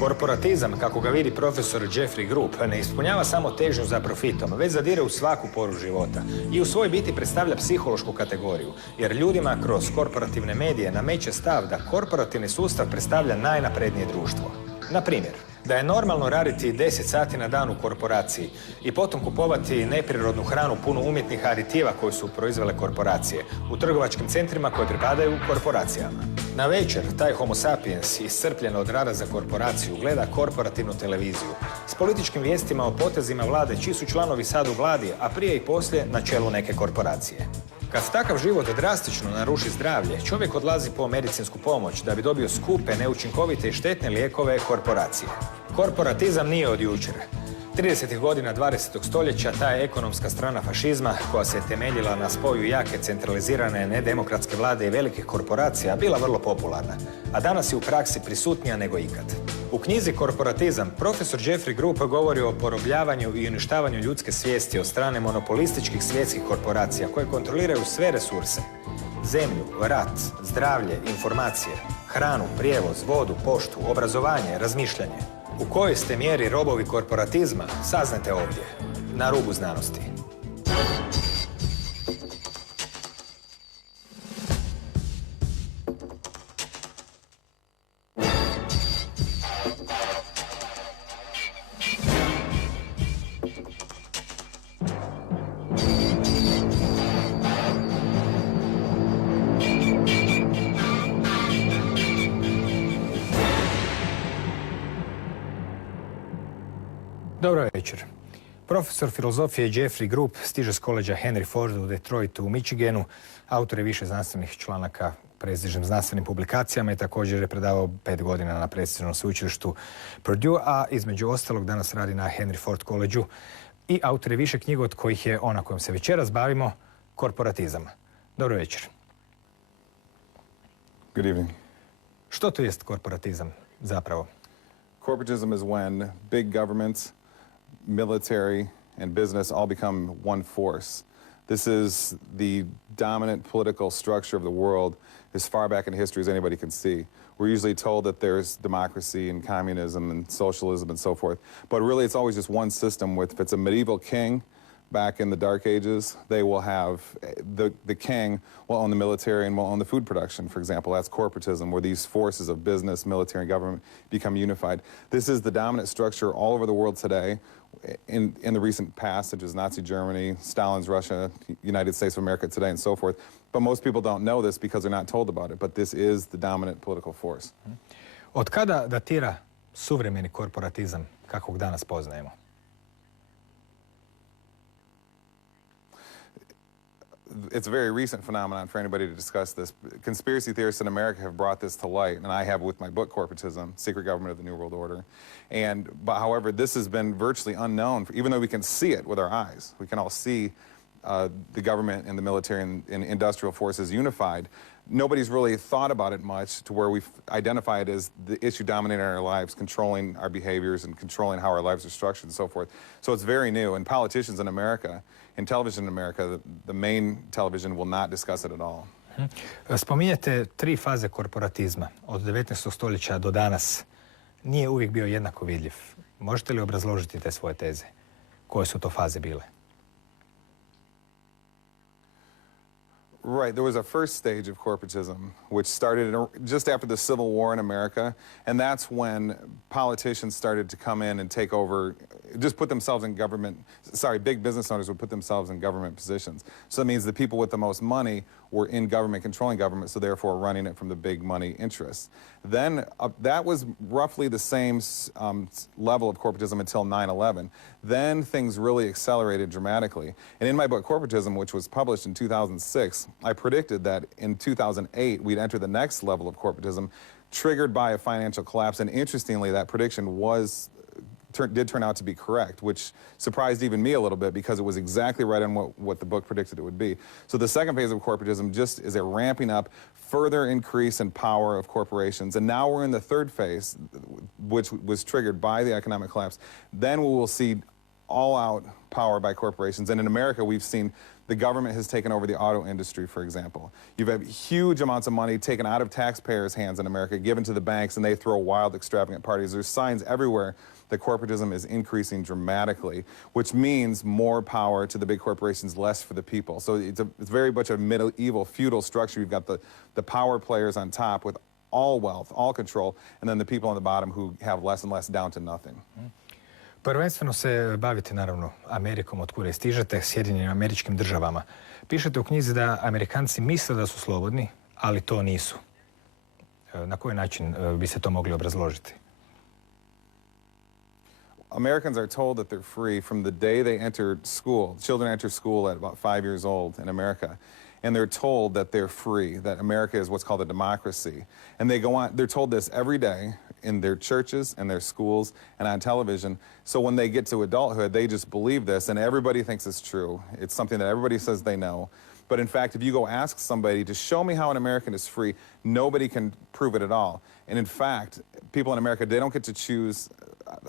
Korporatizam, kako ga vidi profesor Jeffrey Grupp, ne ispunjava samo težnju za profitom, već zadire u svaku poru života i u svoj biti predstavlja psihološku kategoriju, jer ljudima kroz korporativne medije nameće stav da korporativni sustav predstavlja najnaprednije društvo. Na primjer, da je normalno raditi 10 sati na dan u korporaciji i potom kupovati neprirodnu hranu punu umjetnih aditiva koje su proizvele korporacije u trgovačkim centrima koje pripadaju korporacijama. Na večer taj homo sapiens, iscrpljen od rada za korporaciju, gleda korporativnu televiziju s političkim vijestima o potezima vlade čiji su članovi sad u vladi, a prije i poslije na čelu neke korporacije. Kad takav život drastično naruši zdravlje, čovjek odlazi po medicinsku pomoć da bi dobio skupe, neučinkovite i štetne lijekove korporacije. Korporatizam nije od jučer. 30. godina 20. stoljeća ta je ekonomska strana fašizma, koja se temeljila na spoju jake, centralizirane, nedemokratske vlade i velikih korporacija, bila vrlo popularna, a danas je u praksi prisutnija nego ikad. U knjizi Korporatizam profesor Jeffrey Grupp govori o porobljavanju i uništavanju ljudske svijesti od strane monopolističkih svjetskih korporacija koje kontroliraju sve resurse. Zemlju, rat, zdravlje, informacije, hranu, prijevoz, vodu, poštu, obrazovanje, razmišljanje. U kojoj ste mjeri robovi korporatizma, saznajte ovdje, na Rubu Znanosti. Dobro večer. Profesor filozofije Jeffrey Grupp stiže s koleđa Henry Forda u Detroitu u Michiganu. Autor je više znanstvenih članaka u prestižnim znanstvenim publikacijama i također je predavao 5 godina na prestižnom sveučilištu Purdue, a između ostalog danas radi na Henry Ford koleđu i autor je više knjiga od kojih je ona kojom se večeras bavimo, Korporatizam. Dobro večer. Good evening. Što to jest korporatizam zapravo? Corporatism is when big governments, military, and business all become one force. This is the dominant political structure of the world as far back in history as anybody can see. We're usually told that there's democracy and communism and socialism and so forth, but really it's always just one system with, if it's a medieval king back in the Dark Ages, they will have, the king will own the military and will own the food production, for example. That's corporatism, where these forces of business, military, and government become unified. This is the dominant structure all over the world today. In the recent past, such as Nazi Germany, Stalin's Russia, United States of America today, and so forth. But most people don't know this because they're not told about it, but this is the dominant political force. Od kada datira suvremeni korporatizam, kakvog danas poznajemo? It's a very recent phenomenon for anybody to discuss this. Conspiracy theorists in America have brought this to light, and I have with my book, Korporatism, Secret Government of the New World Order. But however, this has been virtually unknown, even though we can see it with our eyes. We can all see the government and the military and industrial forces unified. Nobody's really thought about it much to where we've identified it as the issue dominating our lives, controlling our behaviors and controlling how our lives are structured and so forth. So it's very new, and politicians in America, in television in America, the main television will not discuss it at all. Spominjete 3 faze korporatizma od 19. stoljeća do danas. Nije uvijek bio jednako vidljiv. Možete li obrazložiti te svoje teze? Koje su to faze bile? Right, there was a first stage of corporatism, which started just after the Civil War in America, and that's when politicians started to come in and take over, just put themselves in government, big business owners would put themselves in government positions. So that means the people with the most money were in government, controlling government, so therefore running it from the big money interests. Then that was roughly the same level of corporatism until 9/11. Then things really accelerated dramatically. And in my book, Korporatism, which was published in 2006, I predicted that in 2008 we'd enter the next level of corporatism, triggered by a financial collapse. And interestingly, that prediction did turn out to be correct, which surprised even me a little bit because it was exactly right on what the book predicted it would be. So the second phase of corporatism just is a ramping up, further increase in power of corporations. And now we're in the third phase, which was triggered by the economic collapse. Then we will see all-out power by corporations. And in America, we've seen the government has taken over the auto industry, for example. You've had huge amounts of money taken out of taxpayers' hands in America, given to the banks, and they throw wild, extravagant parties. There's signs everywhere that corporatism is increasing dramatically, which means more power to the big corporations, less for the people. So it's very much a medieval feudal structure. You've got the power players on top with all wealth, all control, and then the people on the bottom who have less and less down to nothing. Prvenstveno se bavite, naravno, Amerikom, od kuda stižete, Sjedinjenim Američkim Državama. Pišete u knjizi da Amerikanci misle da su slobodni, ali to nisu. Na koji način bi se to mogli obrazložiti? Americans are told that they're free from the day they enter school. Children enter school at about 5 years old in America. And they're told that they're free, that America is what's called a democracy. And they go on, they're told this every day in their churches and their schools and on television. So when they get to adulthood, they just believe this, and everybody thinks it's true. It's something that everybody says they know. But in fact, if you go ask somebody to show me how an American is free, nobody can prove it at all. And in fact, people in America, they don't get to choose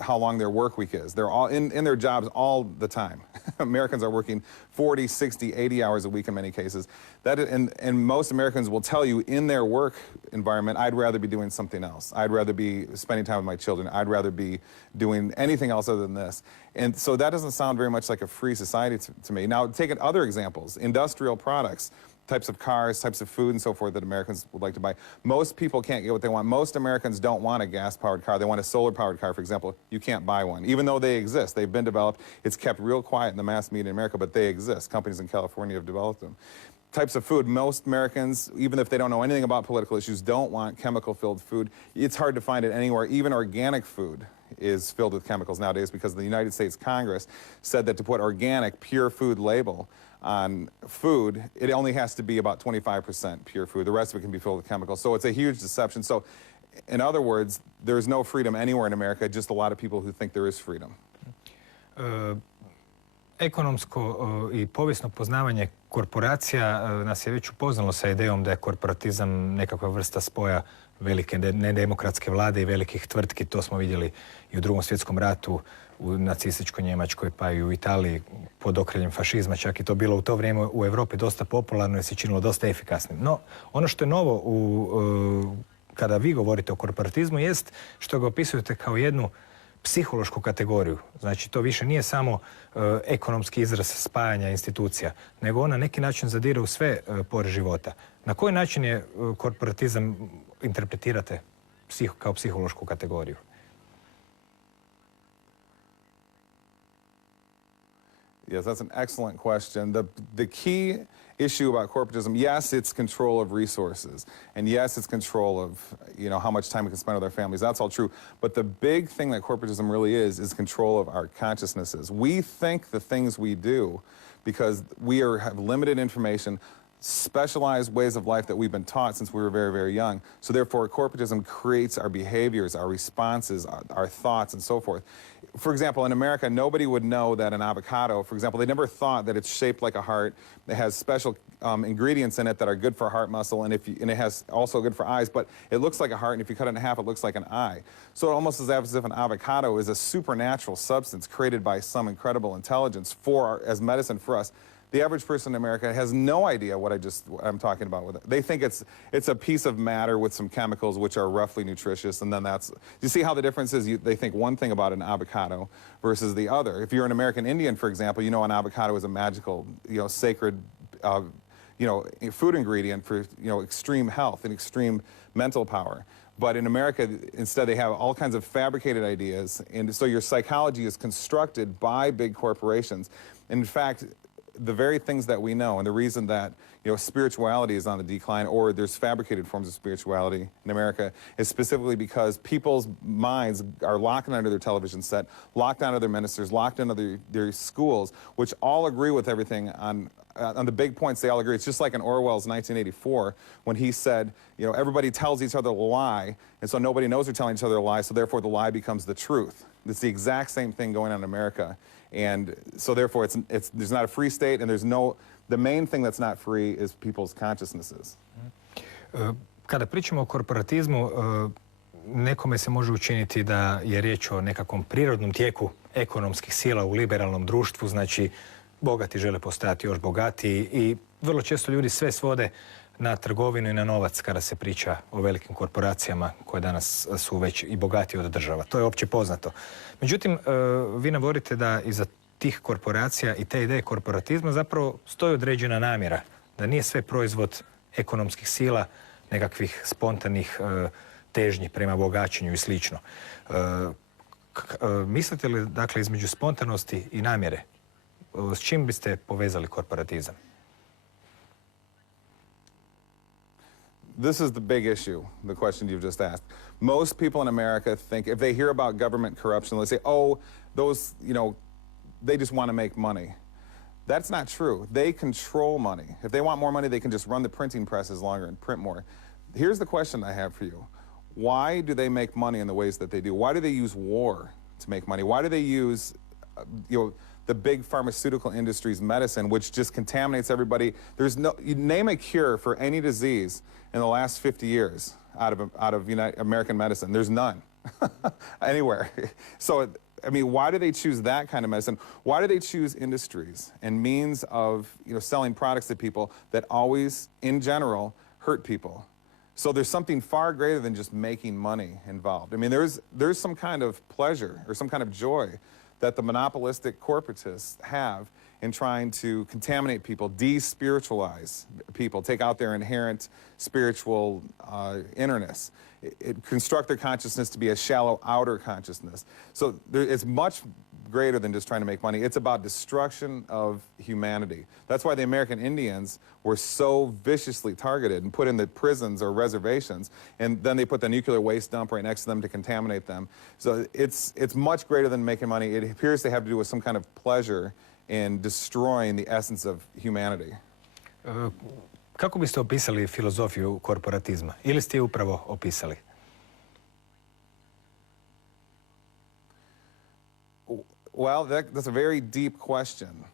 how long their work week is. They're all in their jobs all the time. Americans are working 40, 60, 80 hours a week in many cases. And most Americans will tell you in their work environment, I'd rather be doing something else. I'd rather be spending time with my children. I'd rather be doing anything else other than this. And so that doesn't sound very much like a free society to me. Now, take other examples, industrial products, types of cars, types of food and so forth that Americans would like to buy. Most people can't get what they want. Most Americans don't want a gas-powered car. They want a solar-powered car, for example. You can't buy one, even though they exist. They've been developed. It's kept real quiet in the mass media in America, but they exist. Companies in California have developed them. Types of food, most Americans, even if they don't know anything about political issues, don't want chemical-filled food. It's hard to find it anywhere. Even organic food is filled with chemicals nowadays because the United States Congress said that to put organic, pure food label on food, it only has to be about 25% pure food. The rest of it can be filled with chemicals. So it's a huge deception. So in other words, there's no freedom anywhere in America, just a lot of people who think there is freedom. Ekonomsko i povijesno poznavanje korporacija nas je već upoznalo sa idejom da je korporatizam nekakva vrsta spoja velike nedemokratske vlade i velikih tvrtki. To smo vidjeli i u Drugom svjetskom ratu, u nacističkoj Njemačkoj, pa i u Italiji pod okriljem fašizma. Čak i to bilo u to vrijeme u Europi dosta popularno i se činilo dosta efikasnim. No, ono što je novo kada vi govorite o korporatizmu jest što ga opisujete kao jednu psihološku kategoriju. Znači, to više nije samo ekonomski izraz spajanja institucija, nego on na neki način zadire u sve pore života. Na koji način je korporatizam interpretirate kao psihološku kategoriju? Yes, that's an excellent question. The key issue about corporatism, yes, it's control of resources. And yes, it's control of, how much time we can spend with our families. That's all true. But the big thing that corporatism really is control of our consciousnesses. We think the things we do because we have limited information, specialized ways of life that we've been taught since we were very, very young. So therefore, corporatism creates our behaviors, our responses, our thoughts, and so forth. For example, in America, nobody would know that an avocado, for example, they never thought that it's shaped like a heart. It has special ingredients in it that are good for heart muscle, and it has also good for eyes, but it looks like a heart, and if you cut it in half, it looks like an eye. So it almost is as if an avocado is a supernatural substance created by some incredible intelligence as medicine for us. The average person in America has no idea what I'm talking about with it. They think it's a piece of matter with some chemicals which are roughly nutritious, and then you see how the difference is? They think one thing about an avocado versus the other. If you're an American Indian, for example, an avocado is a magical, sacred, food ingredient for, extreme health and extreme mental power. But in America, instead, they have all kinds of fabricated ideas, and so your psychology is constructed by big corporations. And in fact, the very things that we know, and the reason that spirituality is on the decline, or there's fabricated forms of spirituality in America, is specifically because people's minds are locked under their television set, locked onto their ministers, locked into their schools, which all agree with everything on the big points. They all agree. It's just like in Orwell's 1984 when he said, everybody tells each other a lie, and so nobody knows they're telling each other a lie, so therefore the lie becomes the truth. It's the exact same thing going on in America. And so therefore there's not a free state, and the main thing that's not free is people's consciousnesses. Kada pričamo o korporatizmu, nekome se može učiniti da je riječ o nekakvom prirodnom tijeku ekonomskih sila u liberalnom društvu, znači bogati žele postajati još bogatiji i vrlo često ljudi sve svode na trgovinu i na novac kada se priča o velikim korporacijama koje danas su već i bogatije od država. To je opće poznato. Međutim, vi navodite da iza tih korporacija i te ideje korporatizma zapravo stoji određena namjera, da nije sve proizvod ekonomskih sila, nekakvih spontanih težnji prema bogaćenju i slično. Mislite li, dakle, između spontanosti i namjere, s čim biste povezali korporatizam? This is the big issue, the question you've just asked. Most people in America think, if they hear about government corruption, they say, oh, those, you know, they just want to make money. That's not true. They control money. If they want more money, they can just run the printing presses longer and print more. Here's the question I have for you. Why do they make money in the ways that they do? Why do they use war to make money? Why do they use, the big pharmaceutical industry's medicine, which just contaminates everybody? There's no, you name a cure for any disease in the last 50 years out of American medicine. There's none anywhere. So, I mean, why do they choose that kind of medicine? Why do they choose industries and means of, selling products to people that always, in general, hurt people? So there's something far greater than just making money involved. I mean, there's some kind of pleasure or some kind of joy that the monopolistic corporatists have in trying to contaminate people, de-spiritualize people, take out their inherent spiritual innerness, construct their consciousness to be a shallow outer consciousness. So it's much greater than just trying to make money. It's about destruction of humanity. That's why the American Indians were so viciously targeted and put in the prisons or reservations, and then they put the nuclear waste dump right next to them to contaminate them. So it's much greater than making money. It appears to have to do with some kind of pleasure in destroying the essence of humanity. Kako biste opisali filozofiju korporatizma? Ili ste je upravo opisali? Well, that's a very deep question.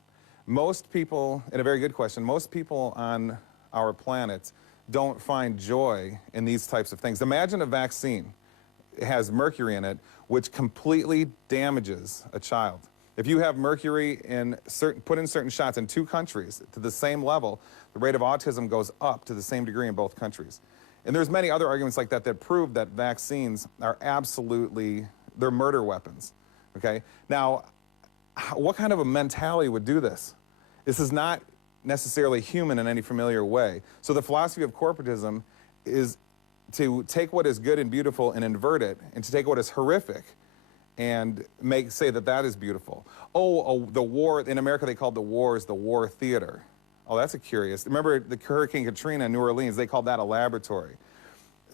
Most people, and a very good question, most people on our planet don't find joy in these types of things. Imagine a vaccine. It has mercury in it, which completely damages a child. If you have mercury put in certain shots in 2 countries to the same level, the rate of autism goes up to the same degree in both countries. And there's many other arguments like that that prove that vaccines are absolutely, they're murder weapons. Okay? Now, what kind of a mentality would do this? This is not necessarily human in any familiar way. So the philosophy of corporatism is to take what is good and beautiful and invert it, and to take what is horrific and say that is beautiful. The war, in America they called the wars the war theater. Oh, that's a curious. Remember the Hurricane Katrina in New Orleans, they called that a laboratory.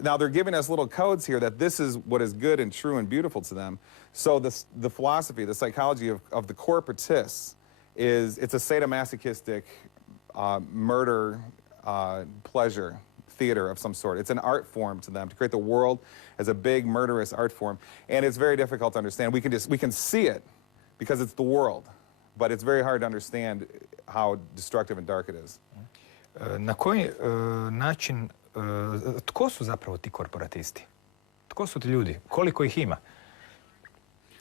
Now they're giving us little codes here that this is what is good and true and beautiful to them. So the philosophy, the psychology of the corporatists it's a sadomasochistic murder pleasure theater of some sort. It's an art form to them to create the world as a big murderous art form, and it's very difficult to understand. We can see it because it's the world, but it's very hard to understand how destructive and dark it is. Na koji način, tko su zapravo ti korporatisti? Tko su ti ljudi? Koliko ih ima?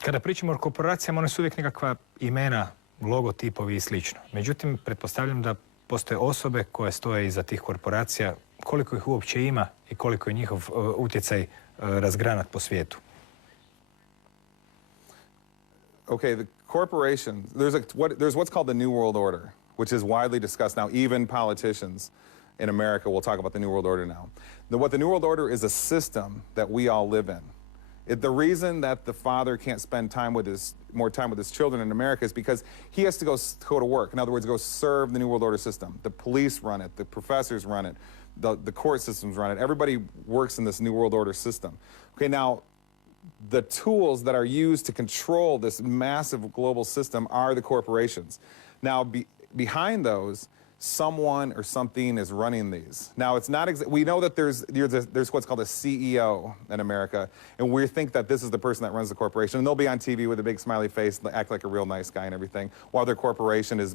Kada pričamo o korporacijama, one su uvijek nekakva imena, logotipovi i slično. Međutim, pretpostavljam da postoje osobe koje stoje iza tih korporacija, koliko ih uopće ima i koliko je njihov utjecaj razgranat po svijetu. Okay, the corporations, there's what's called the New World Order, which is widely discussed now. Even politicians in America will talk about the New World Order now. What the New World Order is a system that we all live in. The reason that the father can't spend more time with his children in America is because he has to go to work. In other words, go serve the New World Order system. The police run it, the professors run it, the court systems run it. Everybody works in this New World Order system. Okay, now, the tools that are used to control this massive global system are the corporations. Now, behind those someone or something is running these. Now, it's not we know that there's what's called a CEO in America, and we think that this is the person that runs the corporation, and they'll be on TV with a big smiley face, act like a real nice guy and everything, while their corporation is,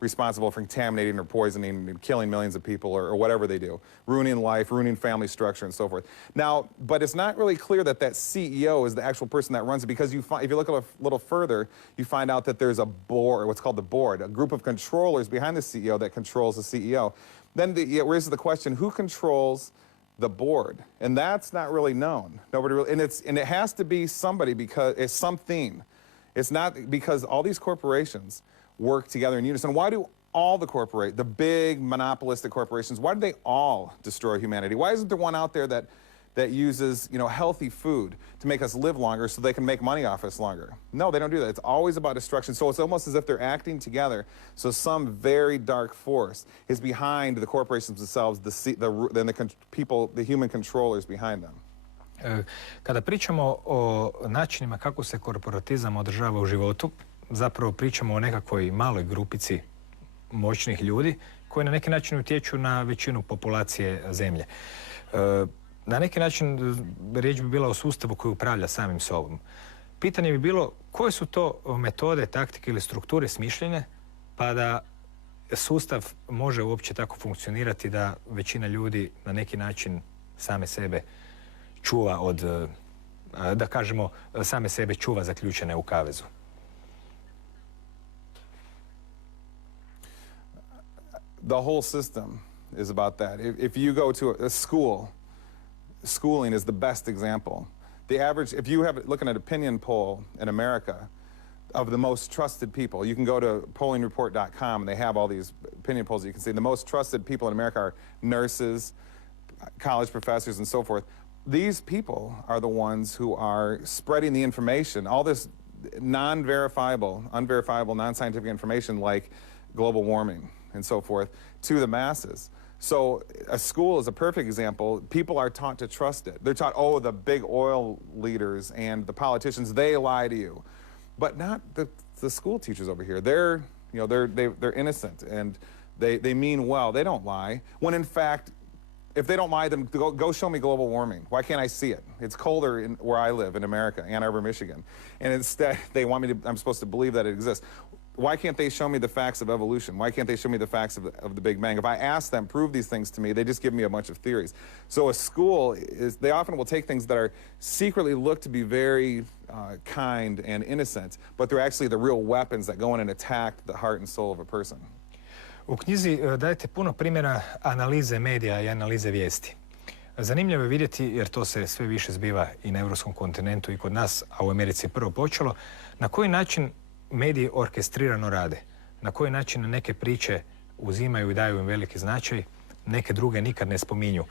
responsible for contaminating or poisoning and killing millions of people or whatever they do, ruining life, ruining family structure, and so forth. Now, but it's not really clear that that CEO is the actual person that runs it, because if you look a little further, you find out that there's a board, what's called the board, a group of controllers behind the CEO that controls the CEO. Then it raises the question, who controls the board? And that's not really known. Nobody really, and it has to be somebody, because it's something. It's not, because all these corporations work together in unison. Why do all the big monopolistic corporations, why do they all destroy humanity? Why isn't there one out there that uses, healthy food to make us live longer so they can make money off us longer? No, they don't do that. It's always about destruction. So it's almost as if they're acting together. So some very dark force is behind the corporations themselves, the human controllers behind them. Kada pričamo o načinima kako se korporatizam održava u životu, zapravo pričamo o nekakvoj maloj grupici moćnih ljudi koji na neki način utječu na većinu populacije zemlje. Na neki način riječ bi bila o sustavu koji upravlja samim sobom. Pitanje bi bilo koje su to metode, taktike ili strukture smišljene pa da sustav može uopće tako funkcionirati da većina ljudi na neki način same sebe čuva od, da kažemo, same sebe čuva zaključene u kavezu. The whole system is about that. If you go to a school, schooling is the best example. The average, if you have, looking at opinion poll in America of the most trusted people, you can go to pollingreport.com and they have all these opinion polls. You can see the most trusted people in America are nurses, college professors, and so forth. These people are the ones who are spreading the information, all this unverifiable, non-scientific information like global warming and so forth, to the masses. So a school is a perfect example. People are taught to trust it. They're taught, oh, the big oil leaders and the politicians, they lie to you. But not the school teachers over here. They're innocent and they mean well. They don't lie. When in fact, if they don't lie, then go show me global warming. Why can't I see it? It's colder where I live in America, Ann Arbor, Michigan. And instead, I'm supposed to believe that it exists. Why can't they show me the facts of evolution? Why can't they show me the facts of the Big Bang? If I ask them, prove these things to me, they just give me a bunch of theories. So a school, they often will take things that are secretly look to be very kind and innocent, but they're actually the real weapons that go in and attack the heart and soul of a person. U knjizi dajete puno primjera analize medija i analize vijesti. Zanimljivo je vidjeti, jer to se sve više zbiva i na europskom kontinentu i kod nas, a u Americi je prvo počelo, na koji način mediji orkestrirano rade, na koji način neke priče uzimaju i daju im veliki značaj, neke druge nikad ne spominju.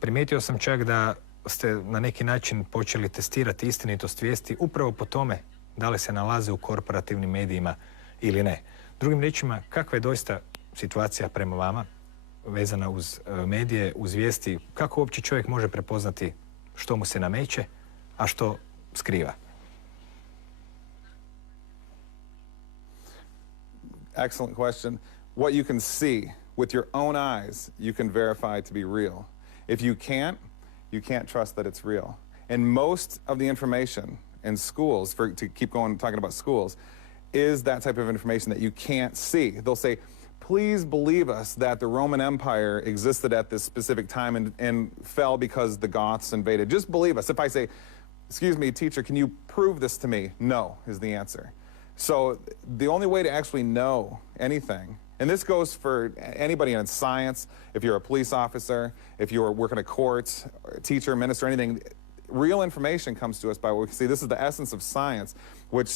Primijetio sam čak da ste na neki način počeli testirati istinitost vijesti upravo po tome da li se nalaze u korporativnim medijima ili ne. Drugim riječima, kakva je doista situacija prema vama vezana uz medije, uz vijesti, kako uopće čovjek može prepoznati što mu se nameće, a što skriva? Excellent question. What you can see with your own eyes, you can verify to be real. If you can't trust that it's real. And most of the information in schools, to keep going talking about schools, is that type of information that you can't see. They'll say, please believe us that the Roman Empire existed at this specific time and fell because the Goths invaded. Just believe us. If I say, excuse me, teacher, can you prove this to me? No, is the answer. So the only way to actually know anything, and this goes for anybody in science, if you're a police officer, if you're working at courts, a teacher, minister, anything, real information comes to us by what we can see. This is the essence of science, which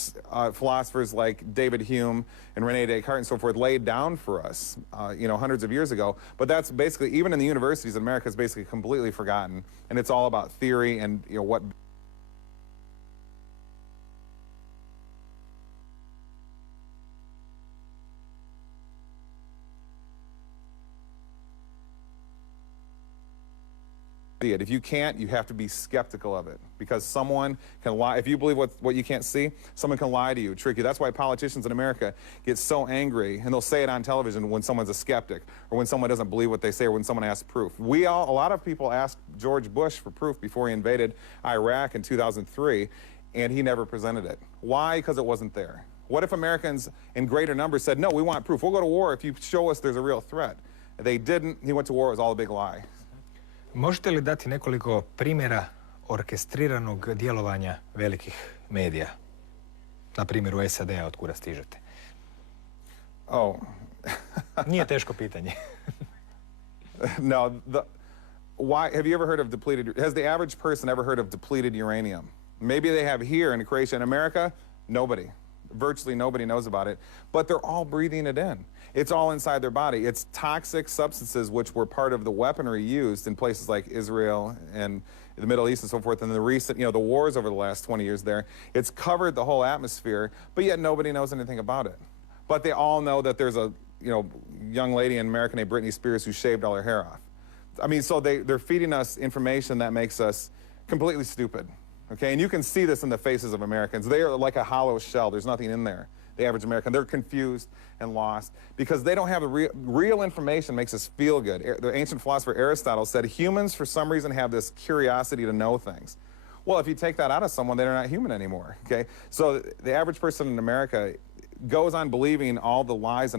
philosophers like David Hume and Rene Descartes and so forth laid down for us, hundreds of years ago. But that's basically, even in the universities in America, it's basically completely forgotten. And it's all about theory and what. see it. If you can't, you have to be skeptical of it, because someone can lie. If you believe what you can't see, someone can lie to you, trick you. That's why politicians in America get so angry, and they'll say it on television when someone's a skeptic, or when someone doesn't believe what they say, or when someone asks proof. A lot of people asked George Bush for proof before he invaded Iraq in 2003, and he never presented it. Why? Because it wasn't there. What if Americans in greater numbers said, no, we want proof. We'll go to war if you show us there's a real threat. They didn't. He went to war. It was all a big lie. Možete li dati nekoliko primjera orkestriranog djelovanja velikih medija? Na primjeru SAD-a od kuda stižete. Oh. Nije teško pitanje. No. Have you ever heard of has the average person ever heard of depleted uranium? Maybe they have here in Croatia. In America, nobody. Virtually nobody knows about it, but they're all breathing it in. It's all inside their body. It's toxic substances which were part of the weaponry used in places like Israel and the Middle East and so forth, and the recent, the wars over the last 20 years there. It's covered the whole atmosphere, but yet nobody knows anything about it. But they all know that there's a, young lady in America named Britney Spears who shaved all her hair off. I mean, so they're feeding us information that makes us completely stupid. Okay, and you can see this in the faces of Americans. They are like a hollow shell. There's nothing in there. The average American, they're confused and lost because they don't have the real information makes us feel good. The ancient philosopher Aristotle said humans, for some reason, have this curiosity to know things. Well, if you take that out of someone, they're not human anymore, okay? So the average person in America goes on believing all the lies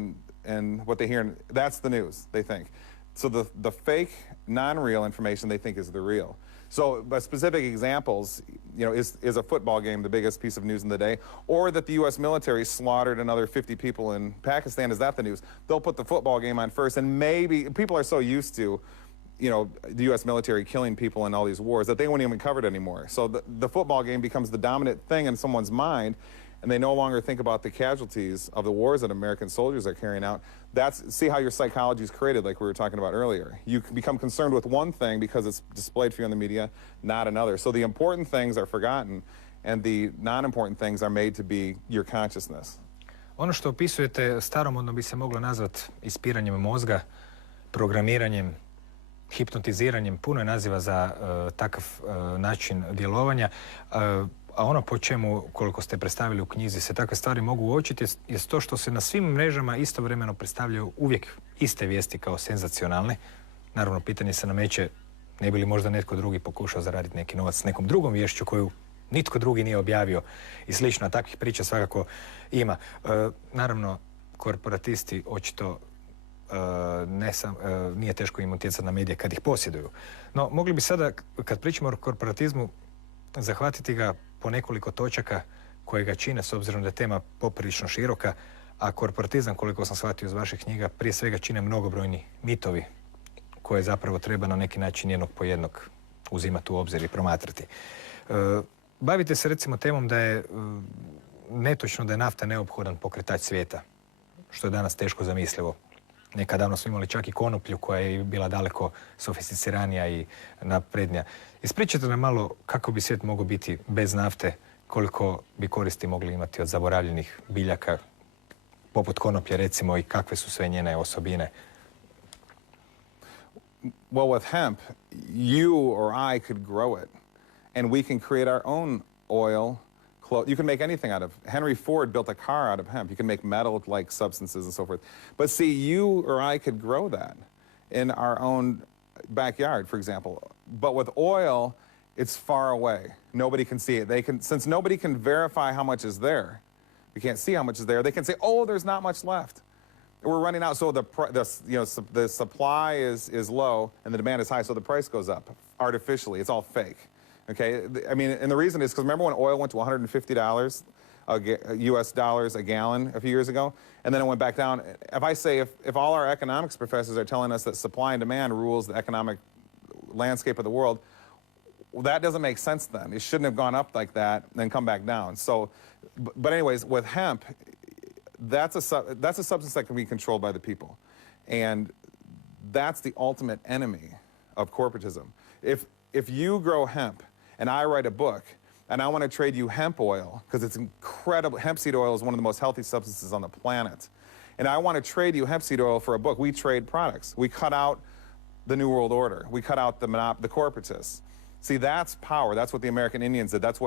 and what they hear, and that's the news, they think. So the fake, non-real information they think is the real. So, specific examples, is a football game the biggest piece of news in the day, or that the U.S. military slaughtered another 50 people in Pakistan? Is that the news? They'll put the football game on first, and maybe people are so used to, the U.S. military killing people in all these wars that they won't even cover it anymore. So the football game becomes the dominant thing in someone's mind, and they no longer think about the casualties of the wars that American soldiers are carrying out. See how your psychology is created, like we were talking about earlier. You become concerned with one thing because it's displayed for you in the media, not another. So the important things are forgotten, and the non-important things are made to be your consciousness. Ono što opisujete staromodno bi se moglo nazvati ispiranjem mozga, programiranjem, hipnotiziranjem. Puno je naziva za takav način djelovanja. A ono po čemu, koliko ste predstavili u knjizi, se takve stvari mogu uočiti je to što se na svim mrežama istovremeno predstavljaju uvijek iste vijesti kao senzacionalne. Naravno, pitanje se nameće, ne bi li možda netko drugi pokušao zaraditi neki novac s nekom drugom viješću koju nitko drugi nije objavio i slično. A takvih priča svakako ima. Naravno, korporatisti očito nije teško im utjecati na medije kad ih posjeduju. No, mogli bi sada, kad pričamo o korporatizmu, zahvatiti ga po nekoliko točaka koje ga čine, s obzirom da je tema poprilično široka, a korporatizam, koliko sam shvatio iz vaših knjiga, prije svega čine mnogobrojni mitovi koje zapravo treba na neki način jednog po jednog uzimati u obzir i promatrati. Bavite se recimo temom da je netočno da je nafta neophodan pokretač svijeta, što je danas teško zamislivo. Nekad davno smo imali čak i konoplju koja je bila daleko sofisticiranija i naprednija. Ispričajte nam malo kako bi svijet mogao biti bez nafte, koliko bi koristi mogli imati od zaboravljenih biljaka, poput konoplje recimo, i kakve su sve njene osobine. Well, with hemp, you or I could grow it, and we can create our own oil. You can make anything out of. Henry Ford built a car out of hemp. You can make metal-like substances and so forth. But see, you or I could grow that in our own backyard, for example. But with oil, it's far away. Nobody can see it. Since nobody can verify how much is there, we can't see how much is there. They can say, "Oh, there's not much left. We're running out." So the supply is low and the demand is high, so the price goes up artificially. It's all fake. Okay, I mean, and the reason is because remember when oil went to $150 US dollars a gallon a few years ago, and then it went back down. If I say if all our economics professors are telling us that supply and demand rules the economic landscape of the world, well, that doesn't make sense then. It shouldn't have gone up like that and then come back down. So, but anyways, with hemp, that's a substance that can be controlled by the people, and that's the ultimate enemy of corporatism. If you grow hemp and I write a book and I want to trade you hemp oil, because it's incredible. Hemp seed oil is one of the most healthy substances on the planet. And I want to trade you hemp seed oil for a book. We trade products. We cut out the New World Order. We cut out the corporatists. See, that's power. That's what the American Indians did. That's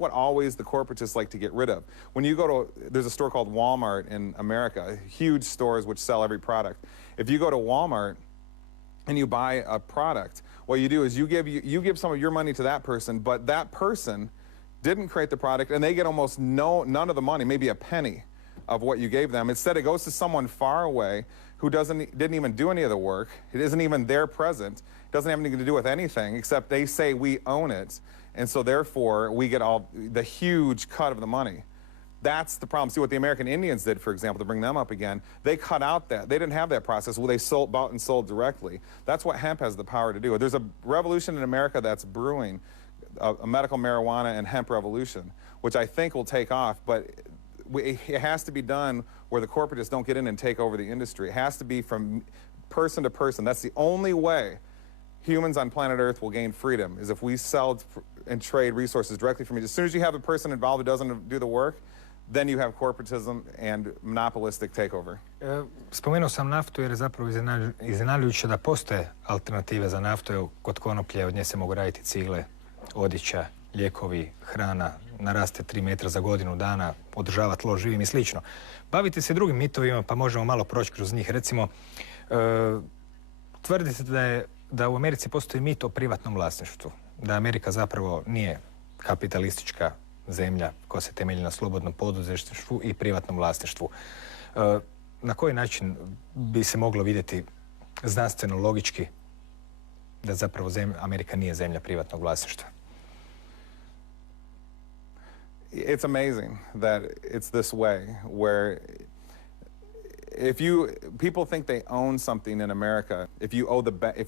what always the corporatists like to get rid of. When you go to, there's a store called Walmart in America, huge stores which sell every product. If you go to Walmart and you buy a product, what you do is you give some of your money to that person, but that person didn't create the product, and they get almost none of the money, maybe a penny of what you gave them. Instead, it goes to someone far away who didn't even do any of the work. It isn't even there present. It doesn't have anything to do with anything, except they say we own it, and so therefore we get all the huge cut of the money. That's the problem. See what the American Indians did, for example, to bring them up again. They cut out that. They didn't have that process. Well, they bought and sold directly. That's what hemp has the power to do. There's a revolution in America that's brewing, a medical marijuana and hemp revolution, which I think will take off, but it has to be done where the corporatists don't get in and take over the industry. It has to be from person to person. That's the only way humans on planet Earth will gain freedom, is if we sell and trade resources directly from each. As soon as you have a person involved who doesn't do the work, then you have corporatism and monopolistic takeover. Spomenuo sam naftu jer je zapravo iznenađujuće da postoje alternative za naftu. Evo, kod konoplje od nje se mogu raditi cigle, odjeća, lijekovi, hrana, naraste 3 metra za godinu dana, održava tlo živim i slično. Bavite se drugim mitovima, pa možemo malo proći kroz njih. Recimo, tvrdite da u Americi postoji mit o privatnom vlasništvu, da Amerika zapravo nije kapitalistička zemlja koja se temelji na slobodnom poduzetništvu i privatnom vlasništvu. Na koji način bi se moglo vidjeti znanstveno, logički, da zapravo Amerika nije zemlja privatnog vlasništva? It's amazing that it's this way, where people think they own something in America if you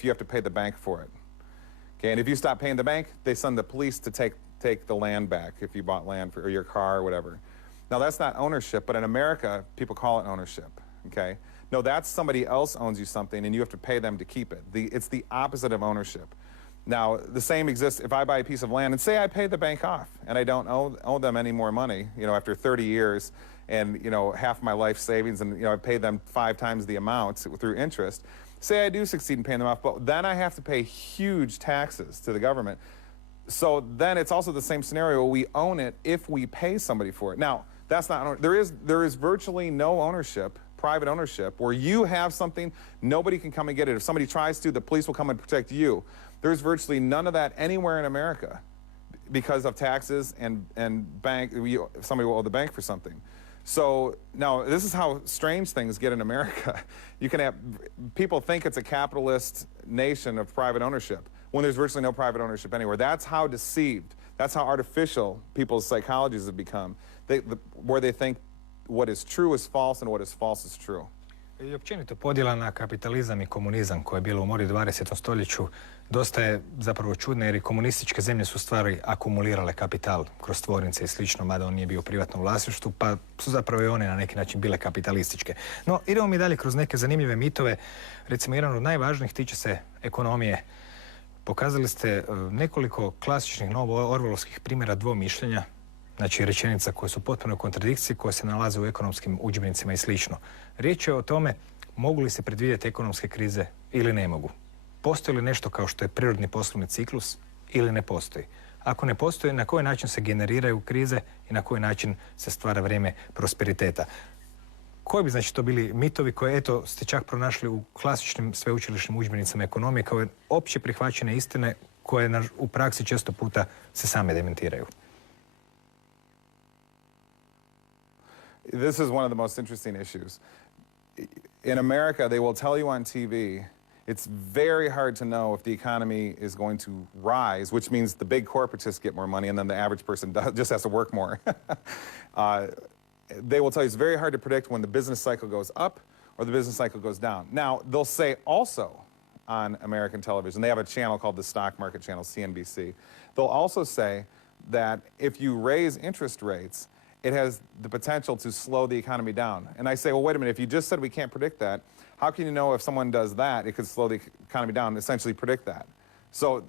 have to pay the bank for it. Okay, and if you stop paying the bank, they send the police to take the land back if you bought land or your car or whatever. Now that's not ownership, but in America, people call it ownership, okay? No, that's somebody else owns you something and you have to pay them to keep it. It's the opposite of ownership. Now, the same exists if I buy a piece of land and say I pay the bank off and I don't owe them any more money, after 30 years and, half my life savings and, I pay them 5 times the amount through interest. Say I do succeed in paying them off, but then I have to pay huge taxes to the government. So then it's also the same scenario. We own it if we pay somebody for it. Now, that's not, there is virtually no ownership, private ownership, where you have something, nobody can come and get it. If somebody tries to, the police will come and protect you. There's virtually none of that anywhere in America because of taxes and bank, somebody will owe the bank for something. So now this is how strange things get in America. You can have, people think it's a capitalist nation of private ownership when there's virtually no private ownership anywhere. That's how deceived, that's how artificial people's psychologies have become, where they think what is true is false and what is false is true. I općenito podjela na kapitalizam i komunizam koja je bila u mori 20. stoljeću dosta je zapravo čudna jer i komunističke zemlje su stvari akumulirale kapital kroz tvornice i slično, mada on nije bio u privatnom vlasništvu, pa su zapravo i one na neki način bile kapitalističke. No, idemo mi dalje kroz neke zanimljive mitove. Recimo, jedan od najvažnijih tiče se ekonomije. Pokazali ste nekoliko klasičnih novo-orvelovskih primjera dvomišljenja, znači rečenica koje su potpuno u kontradikciji, koje se nalaze u ekonomskim udžbenicima i slično. Riječ je o tome mogu li se predvidjeti ekonomske krize ili ne mogu. Postoji li nešto kao što je prirodni poslovni ciklus ili ne postoji? Ako ne postoji, na koji način se generiraju krize i na koji način se stvara vrijeme prosperiteta? Koji bi znači to bili mitovi koje eto ste čak pronašli u klasičnim sveučilišnim udžbenicama ekonomije kao opće prihvaćene istine koje u praksi često puta se same dementiraju? This is one of the most interesting issues. In America, they will tell you on TV, it's very hard to know if the economy is going to rise, which means the big corporatists get more money and then the average person just has to work more. They will tell you it's very hard to predict when the business cycle goes up or the business cycle goes down. Now, they'll say also on American television, they have a channel called the Stock Market Channel, CNBC. They'll also say that if you raise interest rates, it has the potential to slow the economy down. And I say, well, wait a minute, if you just said we can't predict that, how can you know if someone does that, it could slow the economy down and essentially predict that? So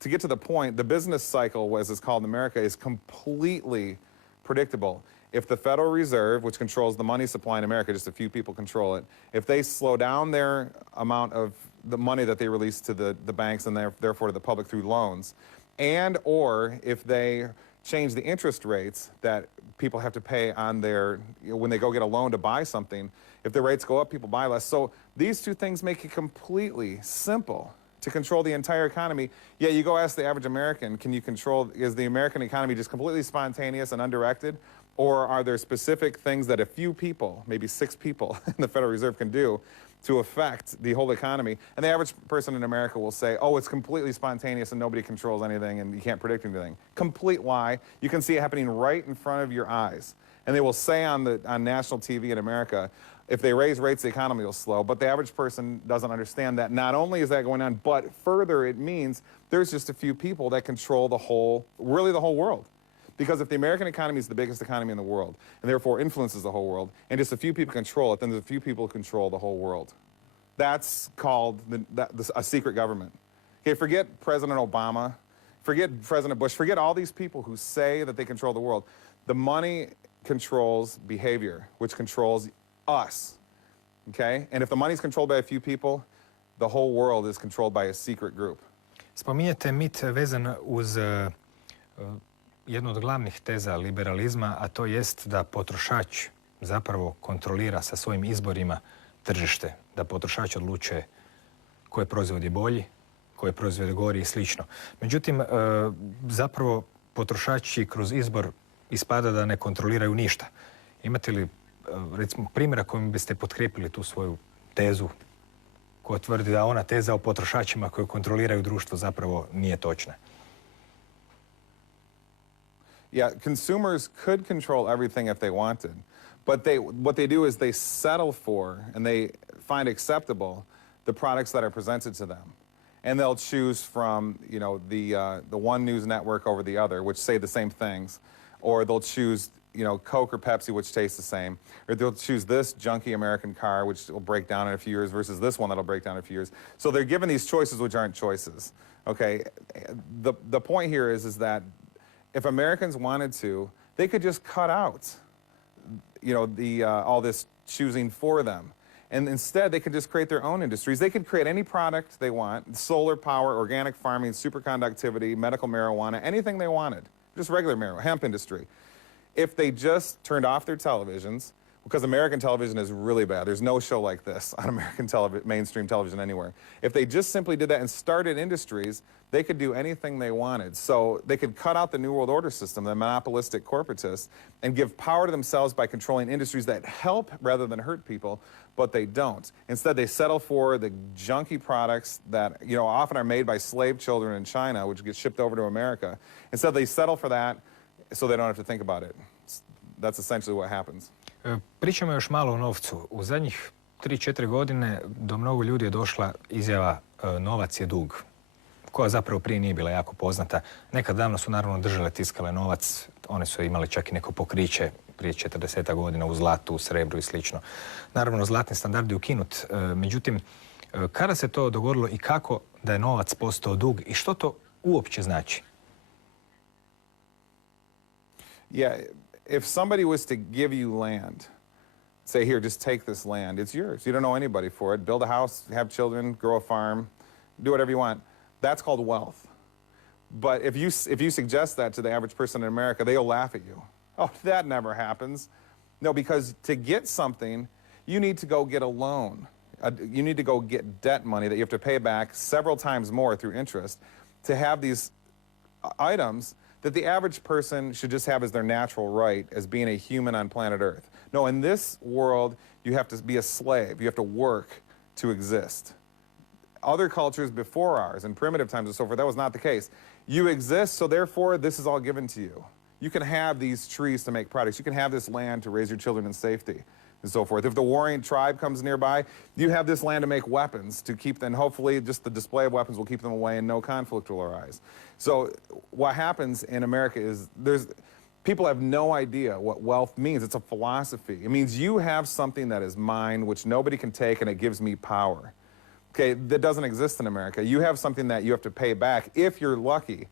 to get to the point, the business cycle, as it's called in America, is completely predictable. If the Federal Reserve, which controls the money supply in America, just a few people control it, if they slow down their amount of the money that they release to the banks and therefore to the public through loans, and or if they change the interest rates that people have to pay on their, when they go get a loan to buy something, if the rates go up, people buy less. So these two things make it completely simple to control the entire economy. Yeah, you go ask the average American, can you control, is the American economy just completely spontaneous and undirected? Or are there specific things that a few people, maybe 6 people in the Federal Reserve can do to affect the whole economy? And the average person in America will say, oh, it's completely spontaneous and nobody controls anything and you can't predict anything. Complete lie. You can see it happening right in front of your eyes. And they will say on national TV in America, if they raise rates, the economy will slow. But the average person doesn't understand that. Not only is that going on, but further it means there's just a few people that control the whole, really the whole world. Because if the American economy is the biggest economy in the world, and therefore influences the whole world, and just a few people control it, then there's a few people who control the whole world. That's called a secret government. Okay, forget President Obama, forget President Bush, forget all these people who say that they control the world. The money controls behavior, which controls us. Okay? And if the money is controlled by a few people, the whole world is controlled by a secret group. Spominjete mit vezan uz jednu od glavnih teza liberalizma, a to jest da potrošač zapravo kontrolira sa svojim izborima tržište, da potrošač odlučuje koji proizvod je bolji, koji proizvod je gori i slično. Međutim, zapravo potrošači kroz izbor ispada da ne kontroliraju ništa. Imate li, recimo, primjera kojim biste potkrijepili tu svoju tezu koja tvrdi da ona teza o potrošačima koji kontroliraju društvo zapravo nije točna? Yeah, consumers could control everything if they wanted, but what they do is they settle for and they find acceptable the products that are presented to them. And they'll choose from, you know, the one news network over the other, which say the same things, or they'll choose, you know, Coke or Pepsi, which tastes the same, or they'll choose this junky American car, which will break down in a few years, versus this one that'll break down in a few years. So they're given these choices which aren't choices. Okay, the point here is that if Americans wanted to, they could just cut out, you know, all this choosing for them. And instead, they could just create their own industries. They could create any product they want, solar power, organic farming, superconductivity, medical marijuana, anything they wanted, just regular marijuana, hemp industry. If they just turned off their televisions, because American television is really bad. There's no show like this on American mainstream television anywhere. If they just simply did that and started industries, they could do anything they wanted. So they could cut out the New World Order system, the monopolistic corporatists, and give power to themselves by controlling industries that help rather than hurt people, but they don't. Instead, they settle for the junky products that, you know, often are made by slave children in China, which get shipped over to America. Instead, they settle for that so they don't have to think about it. That's essentially what happens. Pričamo još malo o novcu. U zadnjih 3-4 godine do mnogo ljudi je došla izjava novac je dug, koja zapravo prije nije bila jako poznata. Nekad davno su naravno države tiskale novac, one su imale čak i neko pokriće prije 40 godina u zlatu, u srebru i slično. Naravno, zlatni standard je ukinut. Međutim, kada se to dogodilo i kako da je novac postao dug i što to uopće znači? Yeah. If somebody was to give you land, say, here, just take this land, it's yours. You don't know anybody for it. Build a house, have children, grow a farm, do whatever you want. That's called wealth. But if you suggest that to the average person in America, they'll laugh at you. Oh, that never happens. No, because to get something, you need to go get a loan. You need to go get debt money that you have to pay back several times more through interest to have these items that the average person should just have as their natural right as being a human on planet Earth. No, in this world, you have to be a slave. You have to work to exist. Other cultures before ours, in primitive times and so forth, that was not the case. You exist, so therefore, this is all given to you. You can have these trees to make products. You can have this land to raise your children in safety and so forth. If the warring tribe comes nearby, you have this land to make weapons to keep them. Hopefully, just the display of weapons will keep them away and no conflict will arise. So what happens in America is people have no idea what wealth means. It's a philosophy. It means you have something that is mine, which nobody can take, and it gives me power. Okay, that doesn't exist in America. You have something that you have to pay back if you're lucky,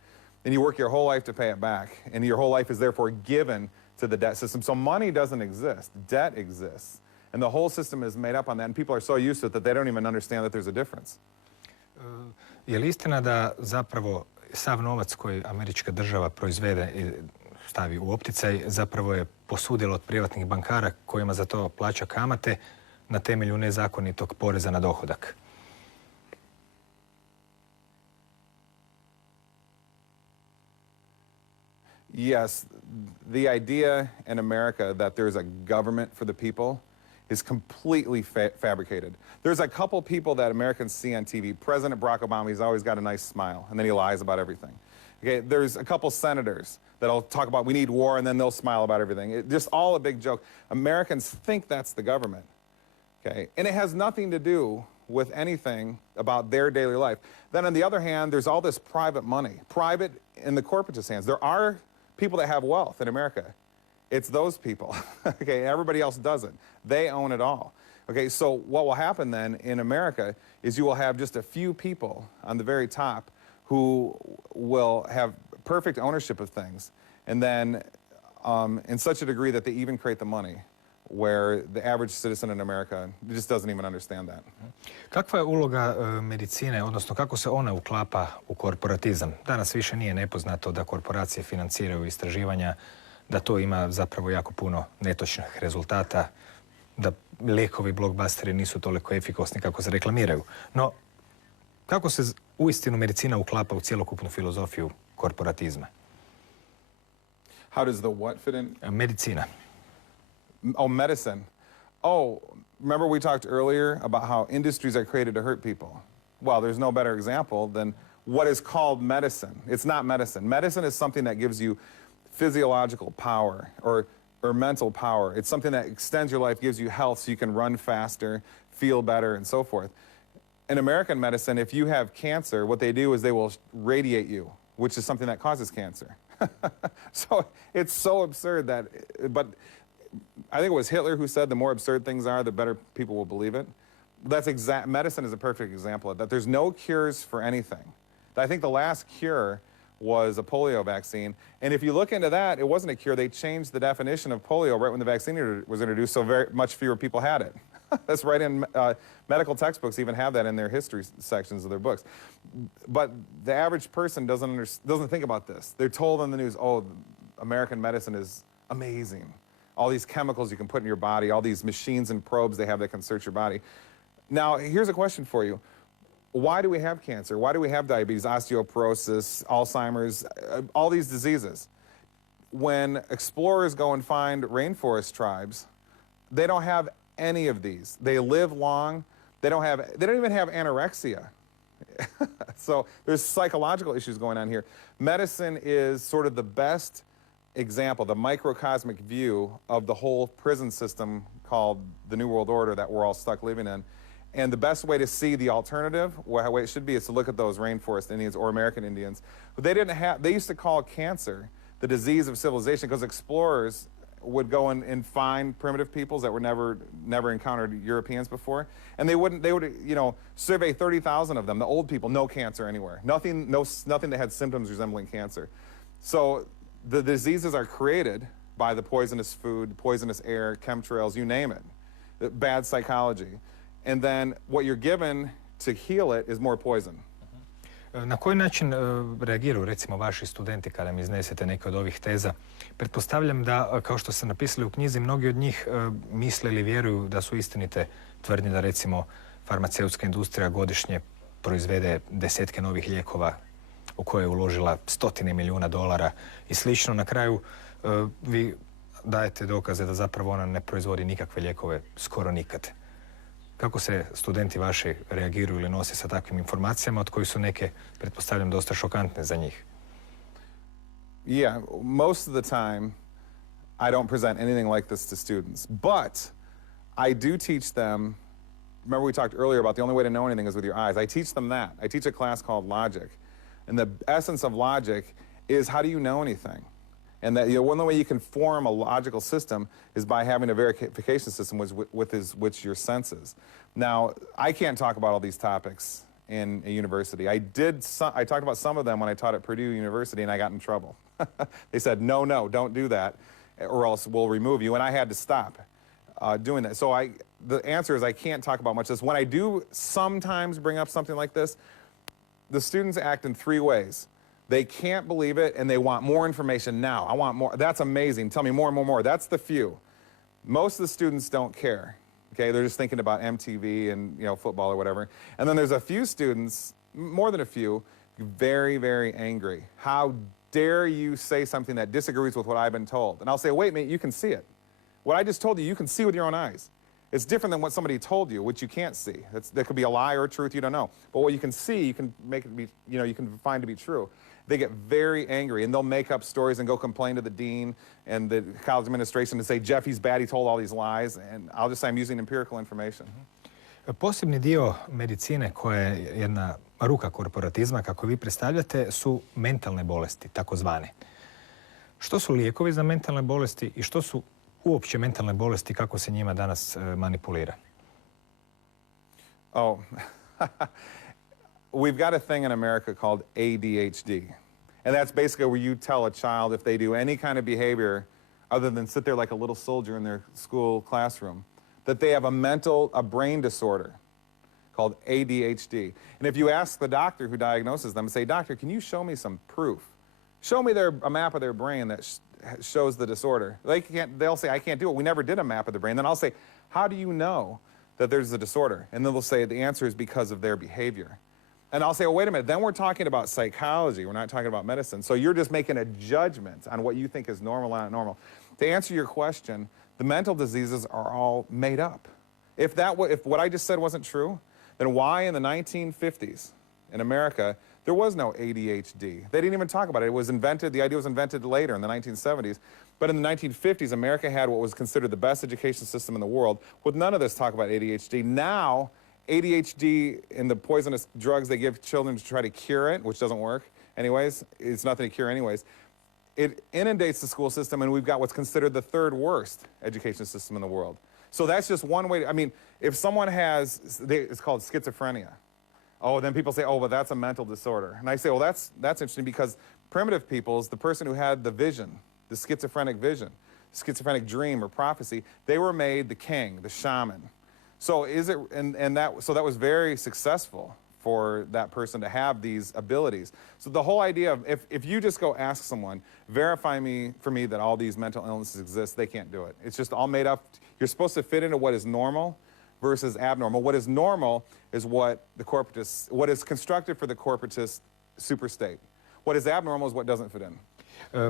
and you work your whole life to pay it back, and your whole life is therefore given to the debt system. So money doesn't exist. Debt exists. And the whole system is made up on that, and people are so used to it that they don't even understand that there's a difference. Je li istina da zapravo sav novac koji američka država proizvede i stavi u opticaj zapravo je posudilo od privatnih bankara kojima za to plaća kamate na temelju nezakonitog poreza na dohodak? Yes, the idea in America that there's a government for the people is completely fabricated. There's a couple people that Americans see on TV. President Barack Obama, he's always got a nice smile, and then he lies about everything. Okay, there's a couple senators that'll talk about we need war, and then they'll smile about everything. Just all a big joke. Americans think that's the government. Okay, and it has nothing to do with anything about their daily life. Then on the other hand, there's all this private money, private in the corporatist hands. There are people that have wealth in America. It's those people. Okay, everybody else doesn't. They own it all. Okay, so what will happen then in America is you will have just a few people on the very top who will have perfect ownership of things, and then in such a degree that they even create the money, where the average citizen in America just doesn't even understand that. Kakva je uloga medicine, odnosno kako se ona uklapa u korporatizam? Danas više nije nepoznato da korporacije financiraju istraživanja, da to ima zapravo jako puno netočnih rezultata, da lijekovi, blockbusteri nisu toliko efikasni kako se reklamiraju. No, kako se uistinu medicina uklapa u cjelokupnu filozofiju korporatizma? How does the what fit in? Medicina. Oh, medicine. Oh, remember we talked earlier about how industries are created to hurt people? Well, there's no better example than what is called medicine. It's not medicine. Medicine is something that gives you physiological power or mental power. It's something that extends your life, gives you health so you can run faster, feel better, and so forth. In American medicine, if you have cancer, what they do is they will radiate you, which is something that causes cancer. So it's so absurd that, but I think it was Hitler who said the more absurd things are, the better people will believe it. Medicine is a perfect example of that. There's no cures for anything. I think the last cure was a polio vaccine. And if you look into that, it wasn't a cure. They changed the definition of polio right when the vaccine was introduced, so very much fewer people had it. That's right in medical textbooks, even have that in their history sections of their books. But the average person doesn't think about this. They're told on the news, oh, American medicine is amazing. All these chemicals you can put in your body, all these machines and probes they have that can search your body. Now, here's a question for you. Why do we have cancer? Why do we have diabetes, osteoporosis, Alzheimer's, all these diseases? When explorers go and find rainforest tribes, they don't have any of these. They live long. They don't even have anorexia. So there's psychological issues going on here. Medicine is sort of the best example, the microcosmic view of the whole prison system called the New World Order that we're all stuck living in. And the best way to see the alternative, the way it should be, is to look at those rainforest Indians or American Indians. But they used to call cancer the disease of civilization because explorers would go and find primitive peoples that were never encountered Europeans before, and they would survey 30,000 of them. The old people, no cancer anywhere, nothing that had symptoms resembling cancer. So the diseases are created by the poisonous food, poisonous air, chemtrails, you name it, bad psychology, and then what you're given to heal it is more poison. Na koji način reagiraju recimo vaši studenti kada mi iznesete neke od ovih teza? Pretpostavljam da, kao što ste napisali u knjizi, mnogi od njih misle ili vjeruju da su istinite tvrdnje da recimo farmaceutska industrija godišnje proizvede desetke novih lijekova u koje je uložila stotine milijuna dolara i slično. Na kraju vi dajete dokaze da zapravo ona ne proizvodi nikakve lijekove skoro nikad. Kako se studenti vaši reagiruju ili nose sa takvim informacijama, od kojih su neke, pretpostavljam, dosta šokantne za njih? Yeah, most of the time I don't present anything like this to students, but I do teach them, remember we talked earlier about the only way to know anything is with your eyes. I teach them that. I teach a class called Logic, and the essence of logic is how do you know anything? And that one way you can form a logical system is by having a verification system with your senses. Now, I can't talk about all these topics in a university. I talked about some of them when I taught at Purdue University, and I got in trouble. They said, no, don't do that, or else we'll remove you. And I had to stop doing that. So the answer is I can't talk about much of this. When I do sometimes bring up something like this, the students act in three ways. They can't believe it, and they want more information now. I want more. That's amazing. Tell me more and more and more. That's the few. Most of the students don't care. Okay, they're just thinking about MTV and football or whatever. And then there's a few students, more than a few, very, very angry. How dare you say something that disagrees with what I've been told? And I'll say, wait a minute, you can see it. What I just told you, you can see with your own eyes. It's different than what somebody told you, which you can't see. That could be a lie or a truth, you don't know. But what you can see, you can make it be, you can find to be true. They get very angry, and they'll make up stories and go complain to the dean and the college administration and say, Jeffy's bad, he told all these lies, and I'll just say I'm using empirical information. Posebni dio medicine koja je jedna ruka korporatizma, kako vi predstavljate, su mentalne bolesti, takozvane. Što su lijekovi za mentalne bolesti i što su uopće mentalne bolesti, kako se njima danas manipulira? Oh, we've got a thing in America called ADHD. And that's basically where you tell a child if they do any kind of behavior other than sit there like a little soldier in their school classroom, that they have a brain disorder called ADHD. And if you ask the doctor who diagnoses them, say, doctor, can you show me some proof? Show me a map of their brain that shows the disorder. They'll say, I can't do it. We never did a map of the brain. Then I'll say, how do you know that there's a disorder? And then they'll say, the answer is because of their behavior. And I'll say, oh, wait a minute, then we're talking about psychology. We're not talking about medicine. So you're just making a judgment on what you think is normal and not normal. To answer your question, the mental diseases are all made up. If what I just said wasn't true, then why in the 1950s in America, there was no ADHD? They didn't even talk about it. The idea was invented later in the 1970s. But in the 1950s, America had what was considered the best education system in the world with none of this talk about ADHD. Now, ADHD and the poisonous drugs they give children to try to cure it, which doesn't work anyways, it's nothing to cure anyways, it inundates the school system, and we've got what's considered the third worst education system in the world. So that's just one way. If someone has, it's called schizophrenia. Oh, then people say, oh, but that's a mental disorder. And I say, well, that's interesting because primitive peoples, the person who had the vision, the schizophrenic vision, schizophrenic dream or prophecy, they were made the king, the shaman. So that was very successful for that person to have these abilities. So the whole idea of if you just go ask someone, verify for me that all these mental illnesses exist, they can't do it. It's just all made up. You're supposed to fit into what is normal versus abnormal. What is normal is what is constructed for the corporatist superstate. What is abnormal is what doesn't fit in.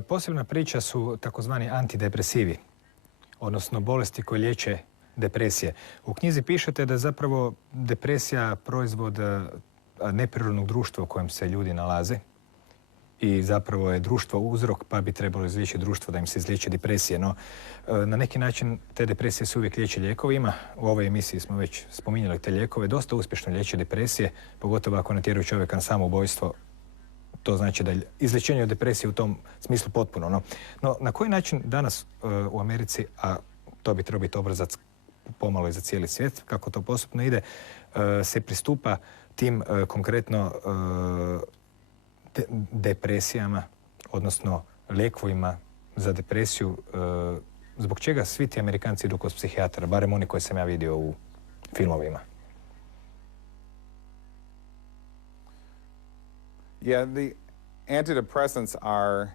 Posebna priča su takozvani antidepresivi, odnosno bolesti koje liječe depresije. U knjizi pišete da je zapravo depresija proizvod neprirodnog društva u kojem se ljudi nalaze i zapravo je društvo uzrok, pa bi trebalo izlijeći društvo da im se izliječe depresije. No, na neki način te depresije se uvijek liječe lijekovima. U ovoj emisiji smo već spominjali te lijekove. Dosta uspješno liječe depresije, pogotovo ako natjeraju čovjeka na samoubojstvo. To znači da je izlječenje od depresije u tom smislu potpuno. No, na koji način danas u Americi, a to bi trebao biti obrazac pomalo i za cijeli svijet, kako to postupno ide, se pristupa tim konkretno depresijama, odnosno lijekovima za depresiju, zbog čega svi ti Amerikanci idu kod psihijatra, barem oni koje sam ja vidio u filmovima? Yeah, the antidepressants are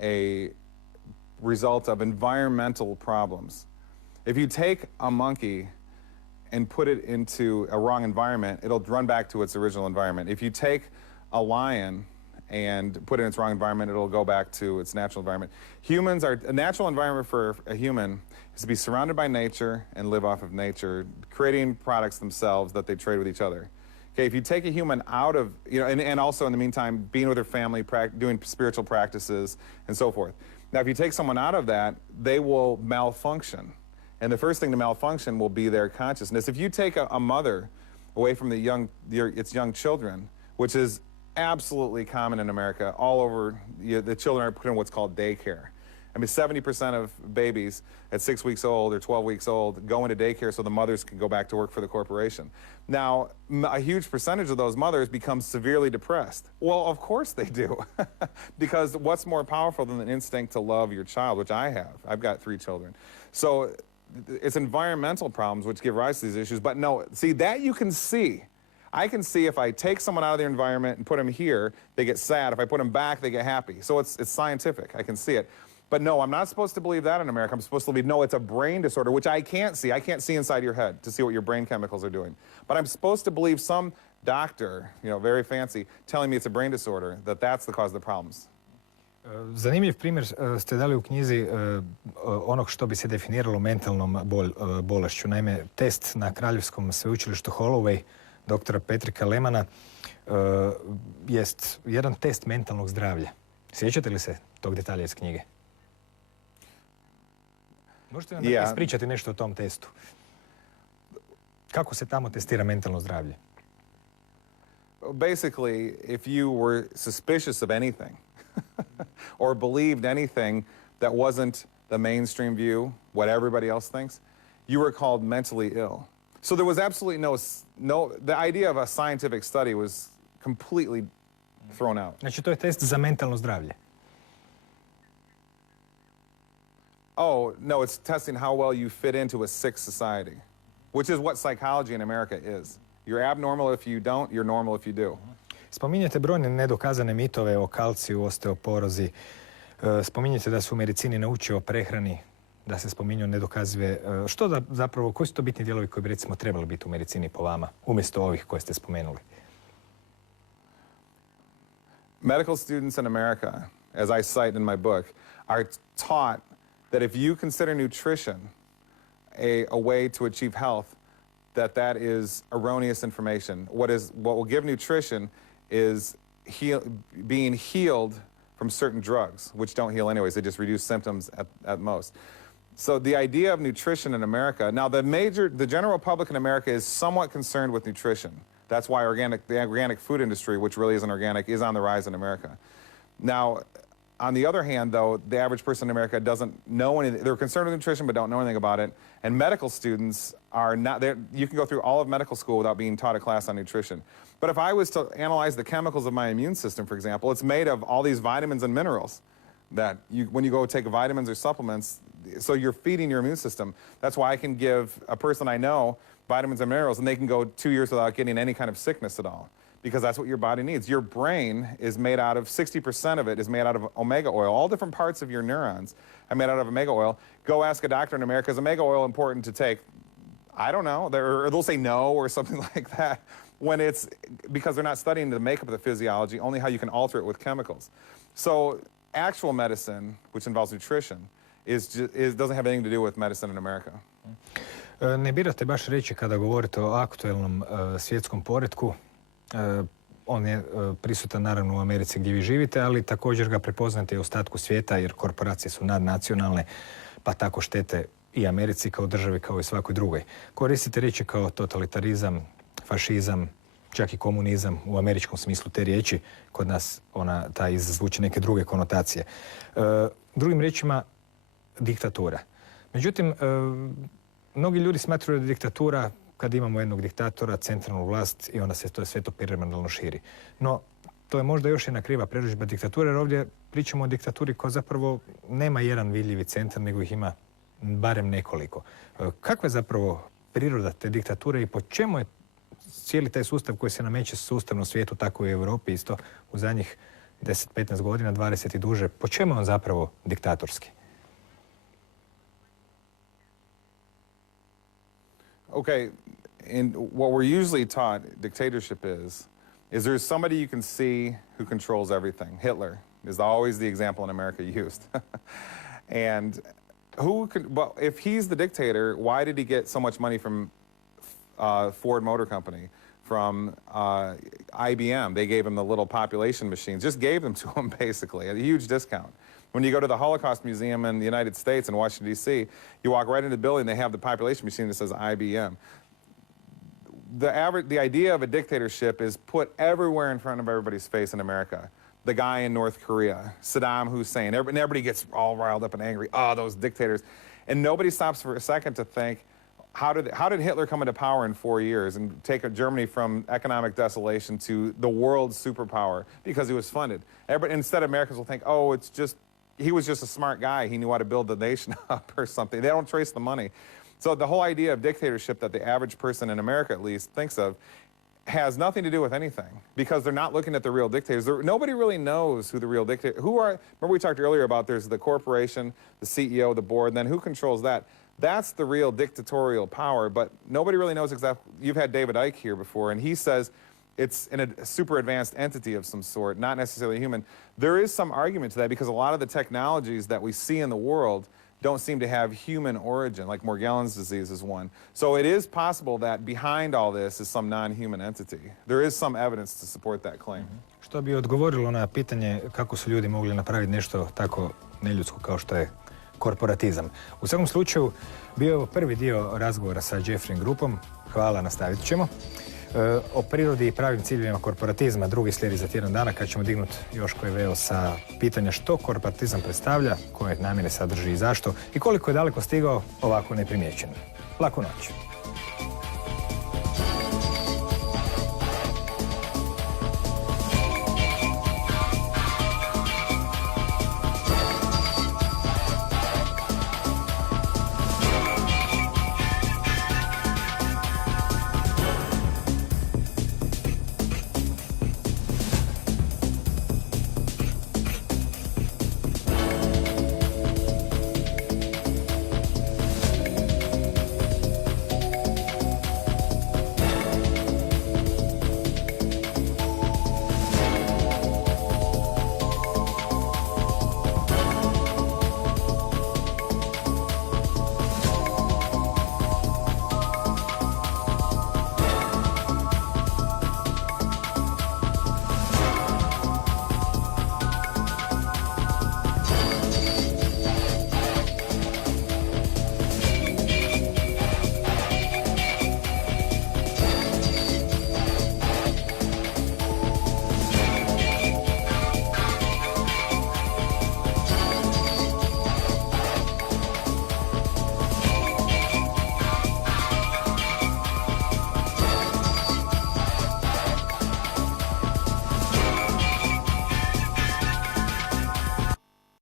a result of environmental problems. If you take a monkey and put it into a wrong environment, it'll run back to its original environment. If you take a lion and put it in its wrong environment, it'll go back to its natural environment. A natural environment for a human is to be surrounded by nature and live off of nature, creating products themselves that they trade with each other. Okay, if you take a human out of, and also in the meantime, being with their family, doing spiritual practices, and so forth. Now, if you take someone out of that, they will malfunction. And the first thing to malfunction will be their consciousness. If you take a mother away from its young children, which is absolutely common in America, all over, the children are put in what's called daycare. 70% of babies at 6 weeks old or 12 weeks old go into daycare so the mothers can go back to work for the corporation. Now, a huge percentage of those mothers become severely depressed. Well, of course they do. Because what's more powerful than the instinct to love your child, which I have. I've got 3 children. So it's environmental problems which give rise to these issues. But no, see, that you can see. I can see if I take someone out of their environment and put them here, they get sad. If I put them back, they get happy. So it's scientific. I can see it. But no, I'm not supposed to believe that in America. I'm supposed to believe, no, it's a brain disorder, which I can't see. I can't see inside your head to see what your brain chemicals are doing. But I'm supposed to believe some doctor, you know, very fancy, telling me it's a brain disorder, that's the cause of the problems. Zanimljiv primjer ste dali u knjizi onog što bi se definiralo mentalnom bolešću. Naime, test na Kraljevskom sveučilištu Holloway, doktora Patricka Lemana, jest jedan test mentalnog zdravlja. Sjećate li se tog detalja iz knjige? Možete nam ispričati nešto o tom testu? Kako se tamo testira mentalno zdravlje? Basically, if you were suspicious of anything, or believed anything that wasn't the mainstream view, what everybody else thinks, you were called mentally ill. So there was absolutely the idea of a scientific study was completely thrown out. Znači, to je test za mentalno zdravlje. Oh, no, it's testing how well you fit into a sick society, which is what psychology in America is. You're abnormal if you don't, you're normal if you do. Spominjete brojne nedokazane mitove o kalciju, osteoporozi. Spominjete da su u medicini naučio o prehrani, da se spominju nedokazive. Koji su to bitni dijelovi koji bi recimo trebali biti u medicini po vama, umjesto ovih koje ste spomenuli? Medical students in America, as I cite in my book, are taught that if you consider nutrition a way to achieve health, that is erroneous information. What will give nutrition is being healed from certain drugs, which don't heal anyways. They just reduce symptoms at most. So the idea of nutrition in America, now the general public in America is somewhat concerned with nutrition. That's why the organic food industry, which really isn't organic, is on the rise in America. Now, on the other hand, though, the average person in America doesn't know anything. They're concerned with nutrition but don't know anything about it. And medical students are not there. You can go through all of medical school without being taught a class on nutrition. But if I was to analyze the chemicals of my immune system, for example, it's made of all these vitamins and minerals that when you go take vitamins or supplements, so you're feeding your immune system. That's why I can give a person I know vitamins and minerals and they can go 2 years without getting any kind of sickness at all. Because that's what your body needs. Your brain is made out of, 60% of it is made out of omega oil. All different parts of your neurons are made out of omega oil. Go ask a doctor in America, is omega oil important to take? I don't know. Or they'll say no or something like that. When it's because they're not studying the makeup of the physiology, only how you can alter it with chemicals. So actual medicine, which involves nutrition, doesn't have anything to do with medicine in America. Ne birate baš reći kada govorite o aktuelnom svjetskom poretku. On je prisutan naravno u Americi gdje vi živite, ali također ga prepoznate i u ostatku svijeta jer korporacije su nadnacionalne, pa tako štete i Americi kao državi kao i svakoj drugoj. Koristite riječi kao totalitarizam, fašizam, čak i komunizam u američkom smislu te riječi. Kod nas ta zvuči neke druge konotacije. Drugim riječima, diktatura. Međutim, mnogi ljudi smatraju da diktatura kad imamo jednog diktatora, centralnu vlast i onda se sve to piramidalno širi. No, to je možda još jedna kriva prerudžba diktature, jer ovdje pričamo o diktaturi koja zapravo nema jedan vidljivi centar, nego ih ima barem nekoliko. Kakva je zapravo priroda te diktature i po čemu je cijeli taj sustav koji se nameće sustavno svijetu, tako i u Europi isto u zadnjih 10-15 godina, 20 i duže, po čemu je on zapravo diktatorski? Okay, and what we're usually taught dictatorship is there's somebody you can see who controls everything. Hitler is always the example in America used. And if he's the dictator, why did he get so much money from Ford Motor Company, from IBM? They gave him the little population machines, just gave them to him basically, at a huge discount. When you go to the Holocaust Museum in the United States in Washington, D.C., you walk right into the building, they have the population machine that says IBM. The idea of a dictatorship is put everywhere in front of everybody's face in America. The guy in North Korea, Saddam Hussein, everybody gets all riled up and angry. Oh, those dictators. And nobody stops for a second to think, how did Hitler come into power in 4 years and take Germany from economic desolation to the world superpower? Because he was funded. Instead, Americans will think, oh, he was just a smart guy. He knew how to build the nation up or something. They don't trace the money. So the whole idea of dictatorship that the average person in America at least thinks of has nothing to do with anything because they're not looking at the real dictators. Nobody really knows who the real dictators are. Remember we talked earlier about there's the corporation, the CEO, the board, and then who controls that? That's the real dictatorial power, but nobody really knows exactly. You've had David Icke here before, and he says it's in a super advanced entity of some sort, not necessarily human. There is some argument to that because a lot of the technologies that we see in the world don't seem to have human origin, like Morgellons disease is one. So it is possible that behind all this is some non-human entity. There is some evidence to support that claim. Što bi odgovorilo na pitanje kako su ljudi mogli napraviti nešto tako neljudsko kao što je korporatizam. U svakom slučaju, bio je ovo prvi dio razgovora sa Jeffreyem Gruppom. Hvala, nastavit ćemo. O prirodi i pravim ciljevima korporatizma drugi slijedi za tjedan dana kad ćemo dignuti još koji veo sa pitanja što korporatizam predstavlja, koje namjere sadrži i zašto i koliko je daleko stigao ovako neprimjećeno. Laku noć.